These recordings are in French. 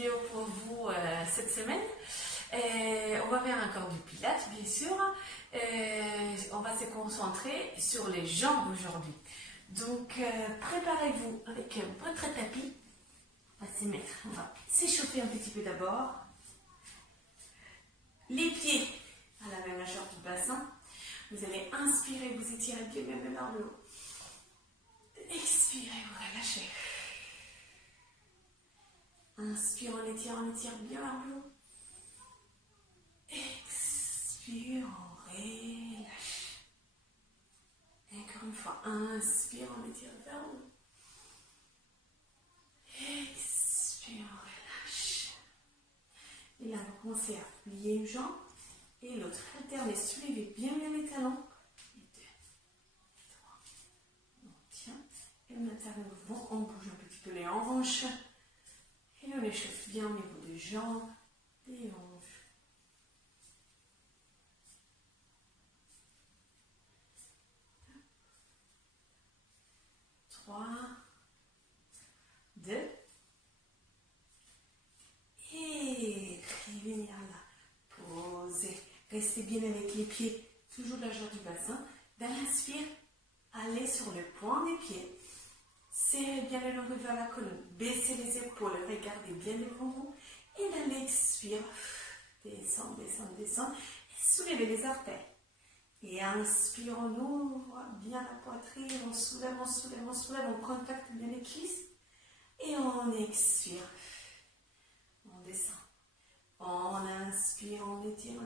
vidéo pour vous cette semaine. On va faire encore du pilates, bien sûr. On va se concentrer sur les jambes aujourd'hui. Donc, préparez-vous avec votre tapis. On va s'échauffer un petit peu d'abord. Les pieds à la même largeur du bassin. Vous allez inspirer, vous étirez bien même vers le haut. Expirez, vous relâchez. Inspire, on étire bien vers le haut. Expire, on relâche. Et encore une fois, inspire, on étire vers le haut. Expire, on relâche. Et là, vous commencez à plier une jambe et l'autre. Alternez, soulevez bien les talons. Et 2, 3. On tient. Et on alterne le mouvement. On bouge un petit peu les hanches. Et on échauffe bien au niveau des jambes, des hanches. 3, 2. Et revenir là. Posez. Restez bien avec les pieds, toujours la largeur du bassin. Dans l'inspire, allez sur le point des pieds. Serrez bien les jambes vers la colonne. Baissez les épaules, regardez bien devant vous. Et dans l'expire, descend. Et soulevez les orteils. Et inspire, on ouvre bien la poitrine, on soulève, on contacte bien les cuisses. Et on expire. On descend. On inspire, on étire.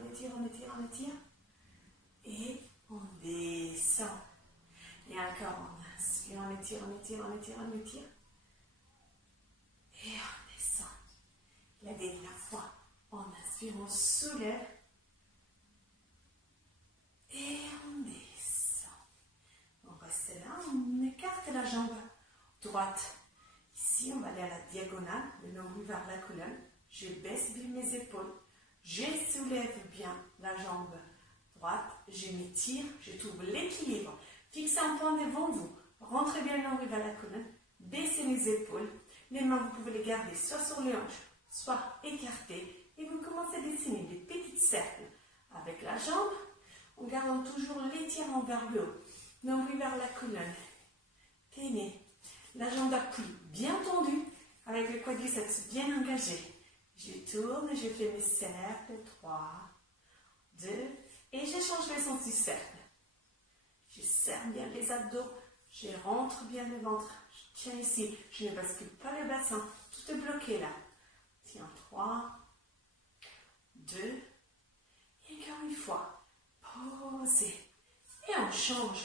Et on descend. Et encore, on inspire, on étire. Et on descend. La dernière fois, on inspire, on soulève. Et on descend. On reste là, on écarte la jambe droite. Ici, on va aller à la diagonale, le nombril vers la colonne. Je baisse bien mes épaules. Je soulève bien la jambe droite. Je m'étire, je trouve l'équilibre. Fixez un point devant vous. Rentrez bien le nombril vers la colonne. Baissez les épaules. Les mains, vous pouvez les garder soit sur les hanches, soit écartées. Et vous commencez à dessiner des petits cercles avec la jambe. En gardant toujours l'étirement vers le haut. Nombril vers la colonne. Tenez. La jambe à coude bien tendue, avec le quadriceps bien engagé. Je tourne, je fais mes cercles. 3, 2, et je change le sens du cercle. Je serre bien les abdos, je rentre bien le ventre. Je tiens ici, je ne bascule pas le bassin. Tout est bloqué là. Tiens, 3, 2, et encore une fois. Posez. Et on change.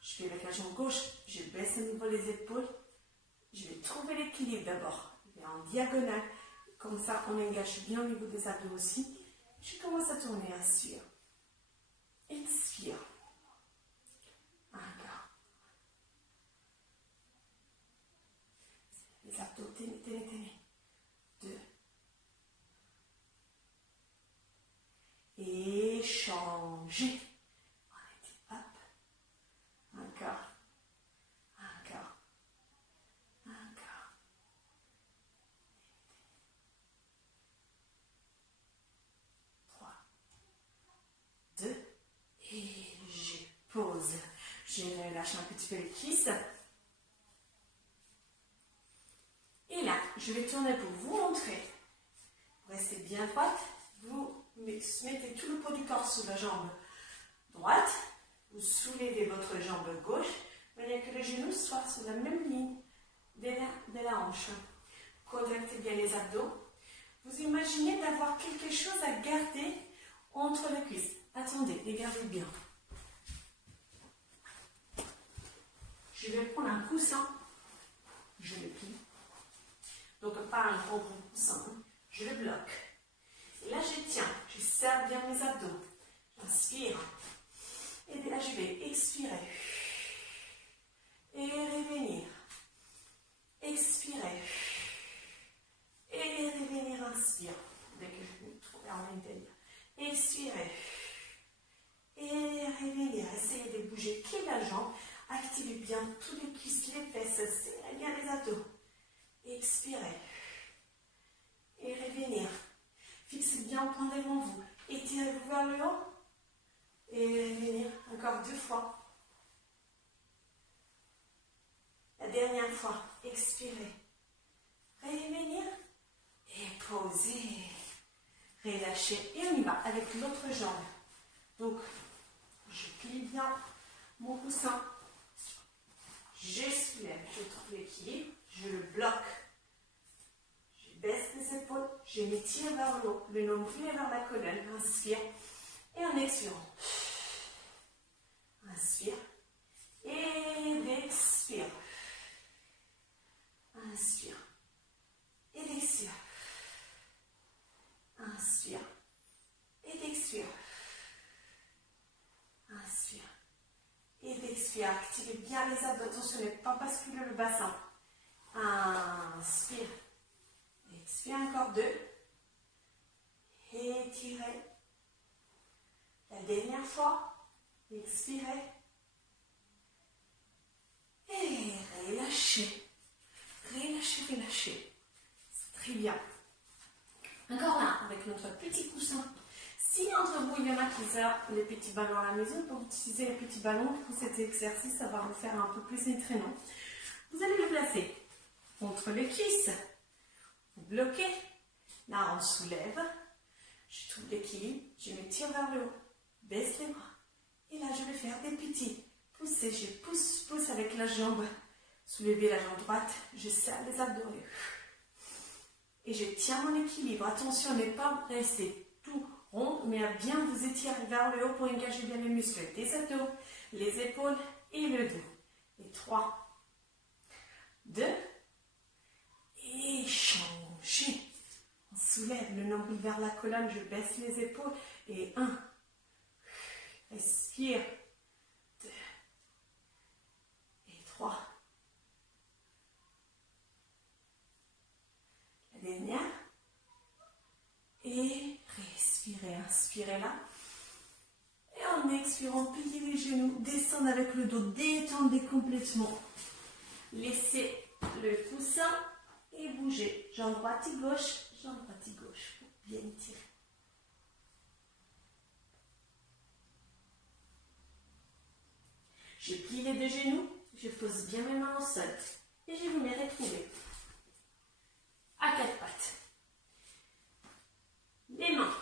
Je fais avec la jambe gauche, je baisse au niveau des épaules. Je vais trouver l'équilibre d'abord. Je vais en diagonale. Comme ça, on engage bien au niveau des abdos aussi. Je commence à tourner, inspire. Expire. Encore. Les abdos, tenez. 2. Et changez. Hop. Encore. 3, 2, et je pose. Je lâche un petit peu les cuisses. Et là, je vais tourner pour vous montrer. Restez bien droite. Vous mettez tout le poids du corps sous la jambe droite. Vous soulevez votre jambe gauche, de manière que le genou soit sur la même ligne de la hanche. Contractez bien les abdos. Vous imaginez d'avoir quelque chose à garder entre les cuisses. Attendez, regardez bien. Je vais prendre un coussin. Je le plie. Donc pas un gros coussin. Je le bloque. Et là, je tiens. Je serre bien mes abdos. J'inspire. Et là, je vais expirer. Et revenir. Expirer. Et revenir, inspire. Dès que je me trouve à l'intérieur. Expirer. Et revenir. Essayez de bouger toute la jambe. Activez bien tous les cuisses, les fesses. Serrez bien les abdos. Expirez. Et revenir. Fixez bien le point devant vous. Étirez-vous vers le haut. Et revenir encore 2 fois. La dernière fois. Expirez. Revenir. Et posez. Relâchez. Et on y va avec l'autre jambe. Donc, je plie bien mon coussin. Je soulève. Je trouve l'équilibre. Je le bloque. Je baisse les épaules. Je m'étire vers le haut. Le nombril est vers la colonne. Inspire. Et en expirant. Inspire. Et expire. Inspire. Et expire. Inspire. Et expire. Inspire. Et expire. Activez bien les abdos. Attention, ne pas basculer le bassin. Inspire. Expire encore 2. Étirez. La dernière fois. Expirez. Et relâchez. Relâchez, relâchez. C'est très bien. Encore là, avec notre petit coussin. Si entre vous, il y en a qui ont les petits ballons à la maison, pour utiliser les petits ballons pour cet exercice, ça va vous faire un peu plus entraînant. Vous allez le placer contre les cuisses. Vous bloquez. Là, on soulève. Je trouve l'équilibre. Je me tire vers le haut. Baisse les bras. Et là, je vais faire des petits. Poussez. Je pousse, pousse avec la jambe. Soulevez la jambe droite. Je serre les abdos. Et je tiens mon équilibre. Attention, ne pas rester tout rond, mais à bien vous étirer vers le haut pour engager bien les muscles des abdos, les épaules et le dos. Et 3, 2, et changez. On soulève le nombril vers la colonne, je baisse les épaules. Et 1, respire. 2, et 3. La dernière. Et respirez, inspirez là. Et en expirant, pliez les genoux, descendez avec le dos, détendez complètement. Laissez le coussin et bougez. Jambe droite et gauche, jambe droite et gauche, pour bien tirer. Je plie les 2 genoux, je pose bien mes mains au sol et je vous mets retrouver à 4 pattes. Les mains,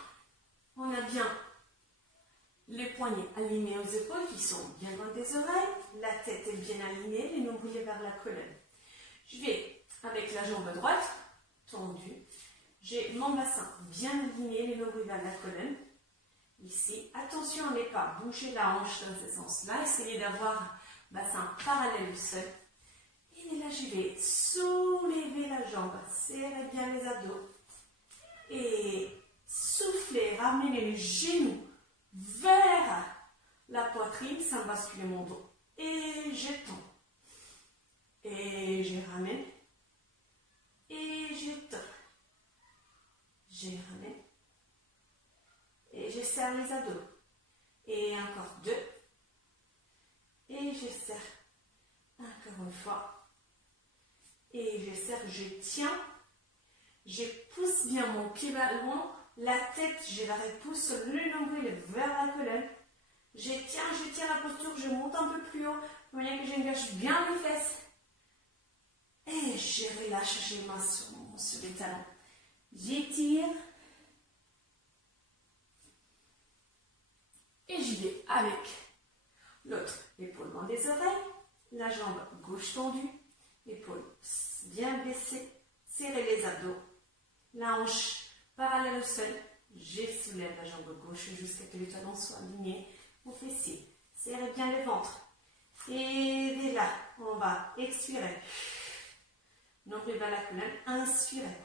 on a bien les poignets alignés aux épaules qui sont bien loin des oreilles, la tête est bien alignée, les nombrils vers la colonne. Je vais avec la jambe droite tendue, j'ai mon bassin bien aligné, les nombrils vers la colonne. Ici, attention à ne pas bouger la hanche dans ce sens-là, essayez d'avoir un bassin parallèle au sol. Et là, je vais soulever la jambe, serrez bien les abdos et soufflez, ramenez les genoux vers la poitrine sans basculer mon dos. Et je tends. Et je ramène. Et je tends. Je ramène. Et je serre les abdos. Et encore 2. Et je serre. Encore une fois. Et je serre, je tiens. Je pousse bien mon pied ballon. La tête, je la repousse, le nombril vers la colonne. Je tiens la posture, je monte un peu plus haut. Vous voyez que j'engage bien les fesses. Et je relâche les mains sur les talons. J'étire. Et j'y vais avec l'autre épaule loin des oreilles. La jambe gauche tendue. Épaule bien baissée. Serrez les abdos. La hanche parallèle au sol, je soulève la jambe gauche jusqu'à ce que les talons soient alignés aux fessiers. Serrez bien le ventre. Et là, on va expirer. Nombril vers la colonne, inspirez.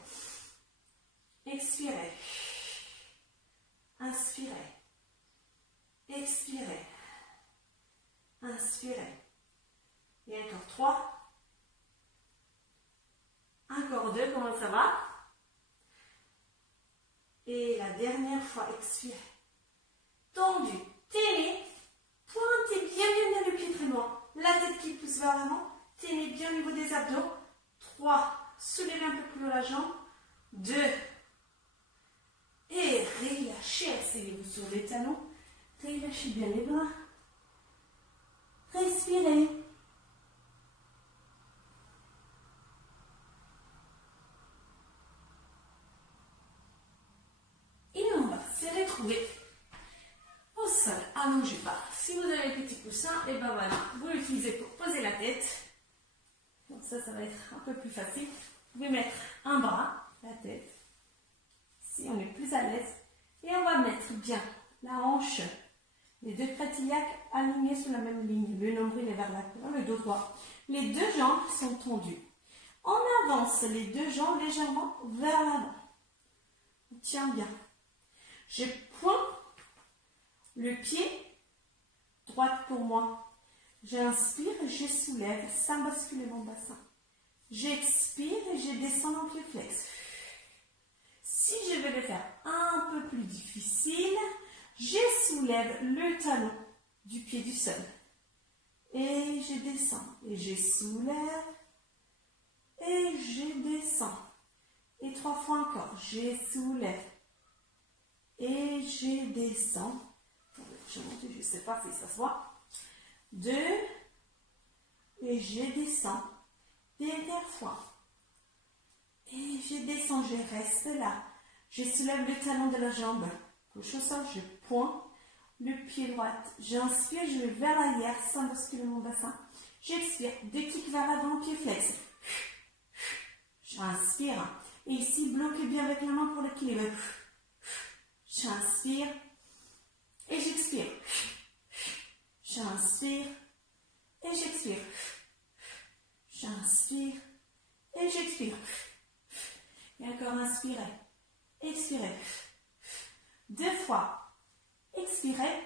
Expirez. Inspirez. Expirez. Inspirez. Et encore 3. Encore 2, comment ça va? Et la dernière fois, expirez. Tendu, tenez, pointez bien le pied très loin. La tête qui pousse vers l'avant, tenez bien au niveau des abdos. 3, soulevez un peu plus haut la jambe. 2, Et relâchez, asseyez-vous sur les talons. Relâchez bien les bras. Respirez. Et on va se retrouver au sol, allongé par. Si vous avez le petit coussin, et ben voilà, vous l'utilisez pour poser la tête. Donc ça va être un peu plus facile. Vous pouvez mettre un bras, la tête, si on est plus à l'aise. Et on va mettre bien la hanche, les deux fatillacs alignés sur la même ligne. Le nombril est vers la colonne, le dos droit. Les deux jambes sont tendues. On avance les deux jambes légèrement vers l'avant. On tient bien. Je pointe le pied droite pour moi. J'inspire, je soulève sans basculer mon bassin. J'expire et je descends en pied flex. Si je vais le faire un peu plus difficile, je soulève le talon du pied du sol. Et je descends. Et je soulève. Et je descends. Et 3 fois encore. Je soulève. Et je descends. Je monte, je ne sais pas si ça se voit. 2. Et je descends. Dernière fois. Et je descends, je reste là. Je soulève le talon de la jambe gauche au sol, je pointe le pied droit. J'inspire, je vais vers l'arrière sans basculer mon bassin. J'expire, 2 kicks vers l'avant, pied flex. J'inspire. Et ici, bloquez bien avec la main pour l'équilibre. J'inspire. Et j'expire. J'inspire. Et j'expire. J'inspire. Et j'expire. Et encore inspirez. Expirez. 2 fois. Expirez.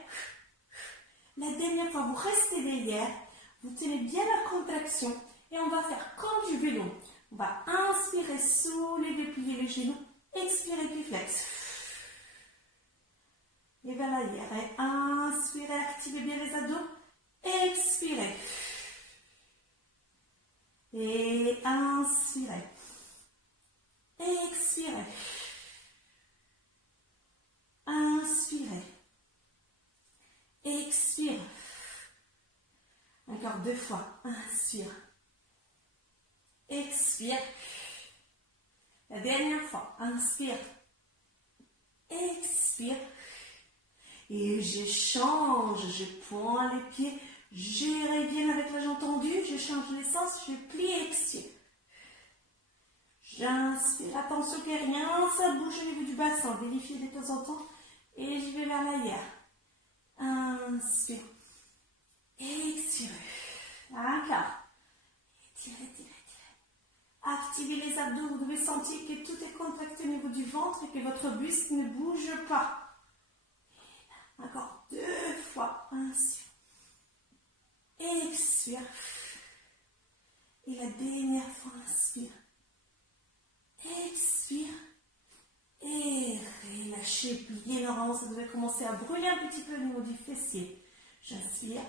La dernière fois, vous restez derrière. Vous tenez bien la contraction. Et on va faire comme du vélo. On va inspirer, soulever, plier les genoux. Expirer, puis flex. Et vers l'arrière. Et inspirez, activez bien les abdos. Expirez. Et inspirez. Expirez. Inspirez. Expire. Encore 2 fois. Inspire. Expire. La dernière fois. Inspire. Expire. Et je change. Je pointe les pieds. Je reviens avec la jambe tendue. Je change les sens. Je plie et expire. J'inspire. Attention que rien, ça bouge au niveau du bassin. Vérifiez de temps en temps. Et je vais vers l'arrière. Inspire. Expire. Encore. Étirez, étirez, étirez. Activez les abdos. Vous devez sentir que tout est contracté au niveau du ventre et que votre buste ne bouge pas. Encore 2 fois. Inspire. Expire. Et la dernière fois, inspire. Expire. Et relâchez, pliez normalement, ça devrait commencer à brûler un petit peu au niveau du fessier. J'inspire.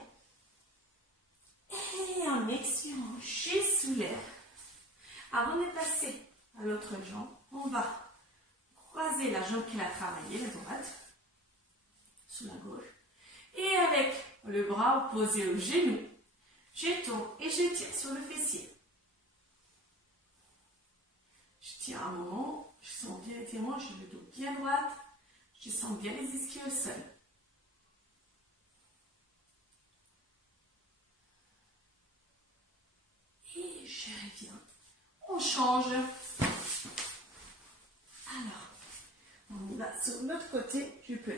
Et en expirant, je soulève. Avant de passer à l'autre jambe, on va croiser la jambe qu'il a travaillée, la droite, sous la gauche. Et avec le bras opposé au genou, je tourne et je tire sur le fessier. Je tiens un moment, je sens bien l'étirement, j'ai le dos bien droit, je sens bien les ischios au sol. Et je reviens. On change. Alors, on y va sur l'autre côté, je peux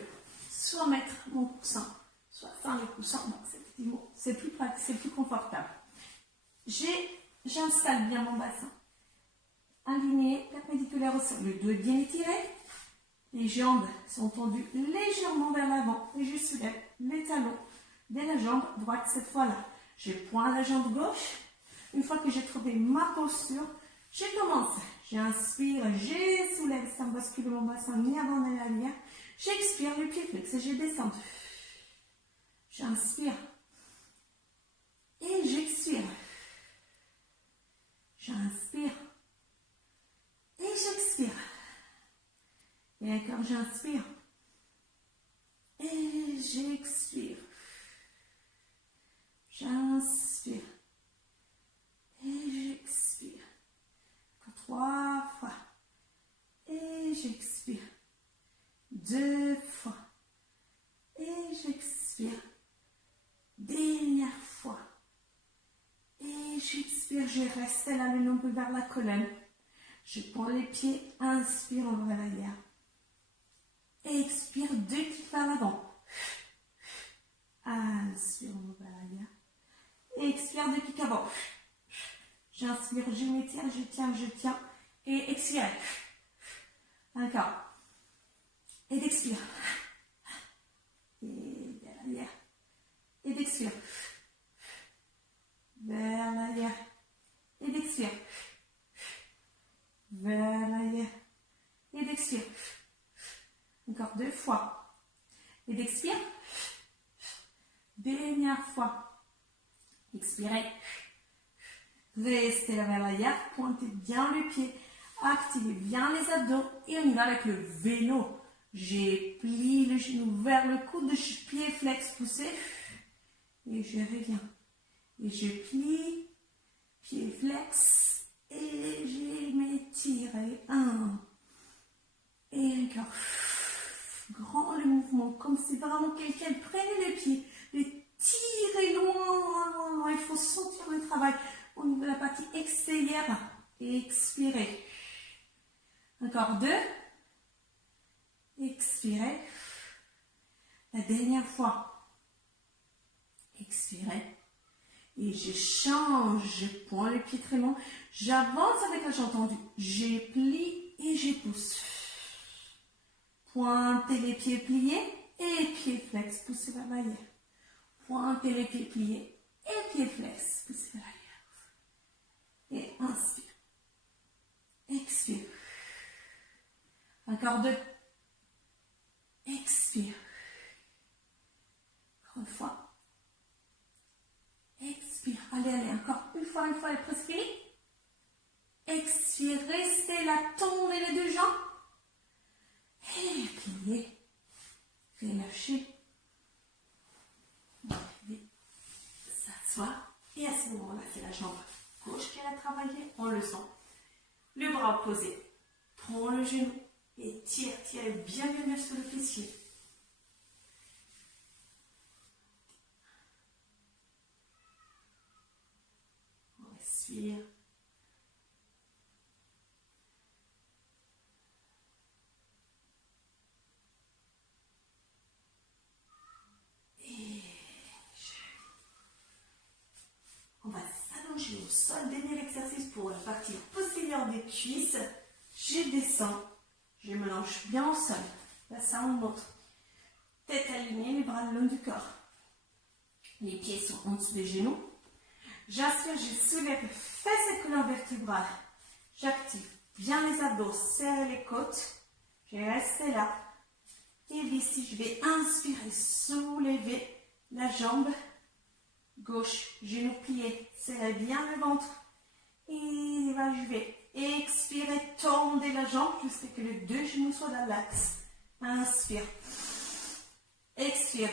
soit mettre mon coussin, soit sans le coussin, c'est plus pratique, c'est plus confortable. J'installe bien mon bassin. Aligné, perpendiculaire au sol. Le dos est bien étiré. Les jambes sont tendues légèrement vers l'avant. Et je soulève les talons de la jambe droite cette fois-là. Je pointe la jambe gauche. Une fois que j'ai trouvé ma posture, je commence. J'inspire, je soulève sans basculer mon bassin ni avant ni arrière. J'expire, le pied flex et je descends. J'inspire. Et j'expire. J'inspire. Et j'expire. Et encore, j'inspire. Et j'expire. J'inspire. Et j'expire. Encore 3 fois. Et j'expire. 2 fois. Et j'expire. Dernière fois. Et j'expire. Je reste là, le nombril vers la colonne. Je prends les pieds. Inspire, on va vers l'arrière. Expire, 2 pieds vers l'avant. Inspire, on va vers l'arrière. Expire, 2 pieds avant. J'inspire, je m'étire, je tiens. Et expire. Encore. Et d'expire. Et derrière. Et d'expire. Vers l'arrière. Et d'expire. Vers l'arrière. Et d'expire. Encore 2 fois. Et d'expire. Dernière fois. Expirez. Restez là vers l'arrière. Pointez bien le pied. Activez bien les abdos. Et on y va avec le vélo. J'ai plié le genou vers le coude. Pied flex poussé. Et je reviens. Et je plie. Pied flex. Et je m'étire. 1. Et encore. Grand le mouvement. Comme si vraiment quelqu'un prenait le pied. Le tirer loin. Il faut sentir le travail au niveau de la partie extérieure. Expirez. Encore 2. Expirez. La dernière fois. Expirez. Et je change. Je prends le pied très long. J'avance avec la jambe tendue. Je plie et je pousse. Pointez les pieds pliés et pieds flex. Poussez vers l'arrière. Pointez les pieds pliés et pieds flex. Poussez vers l'arrière. Et inspire. Expire. Encore 2. Expire. Encore une fois. Expire. Allez, encore une fois, et presque fini. Expire. Restez là, tendez les 2 jambes. Et pliez. Relâchez. S'asseoir. Et à ce moment-là, c'est la jambe gauche qui a travaillé. On le sent. Le bras opposé. Prends le genou. Et tire bien sur le fessier. On respire. Et on va s'allonger au sol. Dernier exercice pour la partie postérieure des cuisses. Je descends. Je me lâche bien au sol. Là, ça, on monte. Tête alignée, les bras le long du corps. Les pieds sont en dessous des genoux. J'inspire, je soulève, fesse et colonne vertébrale. J'active bien les abdos, serre les côtes. Je reste là. Et d'ici, je vais inspirer, soulever la jambe gauche, genou plié. Serrez bien le ventre. Et là, je vais expirer, tendez la jambe jusqu'à ce que les 2 genoux soient dans l'axe. Inspire. Expire.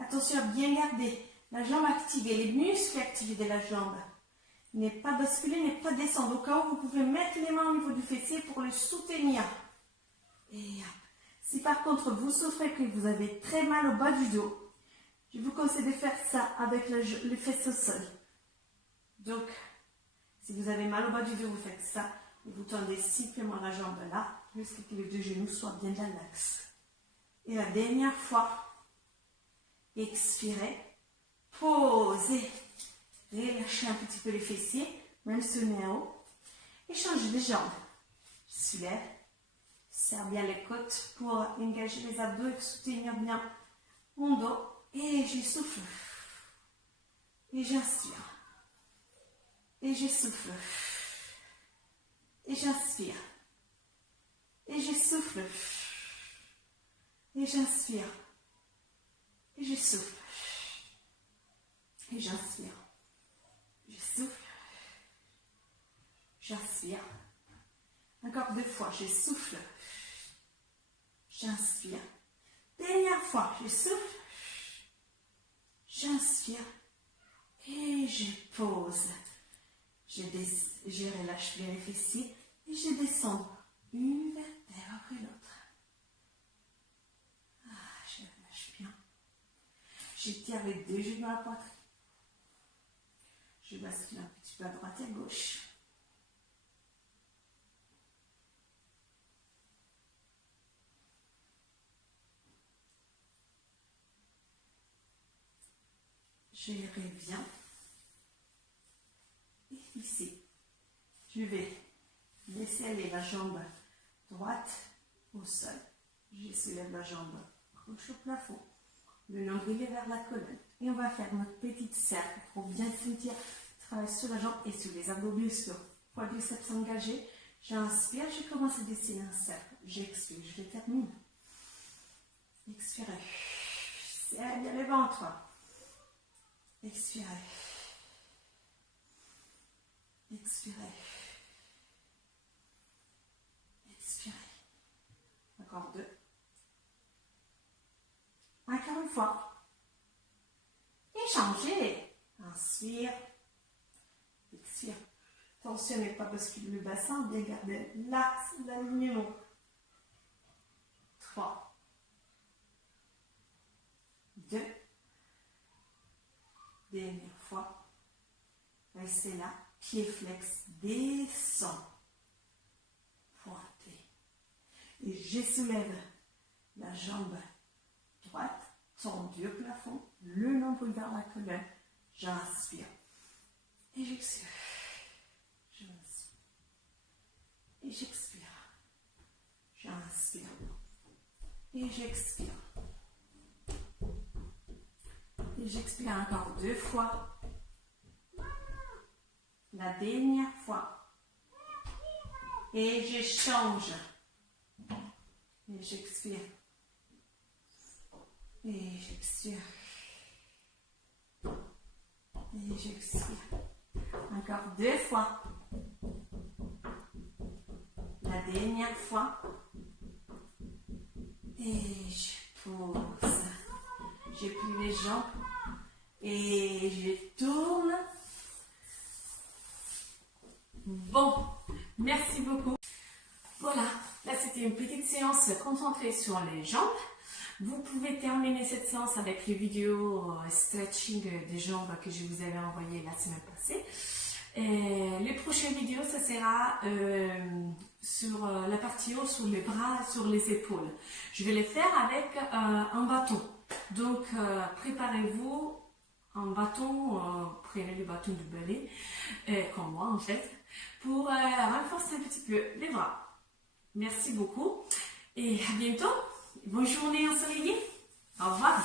Attention à bien garder la jambe activée, les muscles activés de la jambe. N'est pas basculer, n'est pas descendre. Au cas où, vous pouvez mettre les mains au niveau du fessier pour le soutenir. Et si par contre vous souffrez que vous avez très mal au bas du dos, je vous conseille de faire ça avec les fesses au sol. Donc, si vous avez mal au bas du dos, vous faites ça. Et vous tendez simplement la jambe là, jusqu'à ce que les 2 genoux soient bien dans l'axe. Et la dernière fois, expirez, posez, relâchez un petit peu les fessiers, même sur le nez en haut, et changez de jambe. Je soulève, serre bien les côtes pour engager les abdos et soutenir bien mon dos. Et je souffle. Et j'inspire. Et je souffle. Et j'inspire. Et je souffle. Et j'inspire. Et je souffle. Et j'inspire. Je souffle. J'inspire. Encore 2 fois, je souffle. J'inspire. Dernière fois, je souffle. J'inspire. Et je pose. Je relâche bien les fessiers et je descends une vertèbre après l'autre. Ah, je relâche bien. Je tire les 2 genoux à la poitrine. Je bascule un petit peu à droite et à gauche. Je reviens. Et ici, je vais laisser aller la jambe droite au sol. Je soulève la jambe gauche au plafond. Le nombril est vers la colonne. Et on va faire notre petite cercle pour bien sentir le travail sur la jambe et sur les abdominaux. Poids du biceps engagé. J'inspire, je commence à dessiner un cercle. J'expire, je termine. Expirez. Serre bien le ventre. Expirez. Expirez. Expirez. Encore 2. Encore une fois. Échangez. Inspire. Expire. Tensionnez pas basculer le bassin. Bien garder l'axe, l'alignement. 3. 2. Dernière fois. Restez là. Pied flex. Descend. Pointez. Et je soulève la jambe droite, tendue au plafond, le nombril vers la colonne. J'inspire. Et j'expire. J'inspire. Et j'expire. J'inspire. Et j'expire. Et j'expire encore 2 fois. La dernière fois. Et je change. Et j'expire. Et j'expire. Et j'expire. Encore 2 fois. La dernière fois. Et je pose. Je plie les jambes. Et je tourne. Bon, merci beaucoup. Voilà, là c'était une petite séance concentrée sur les jambes. Vous pouvez terminer cette séance avec les vidéos stretching des jambes que je vous avais envoyées la semaine passée. Et les prochaines vidéos, ça sera sur la partie haut, sur les bras, sur les épaules. Je vais les faire avec un bâton. Donc, préparez-vous un bâton, prenez le bâton du balai, comme moi en fait, pour renforcer un petit peu les bras. Merci beaucoup et à bientôt. Bonne journée ensoleillée. Au revoir.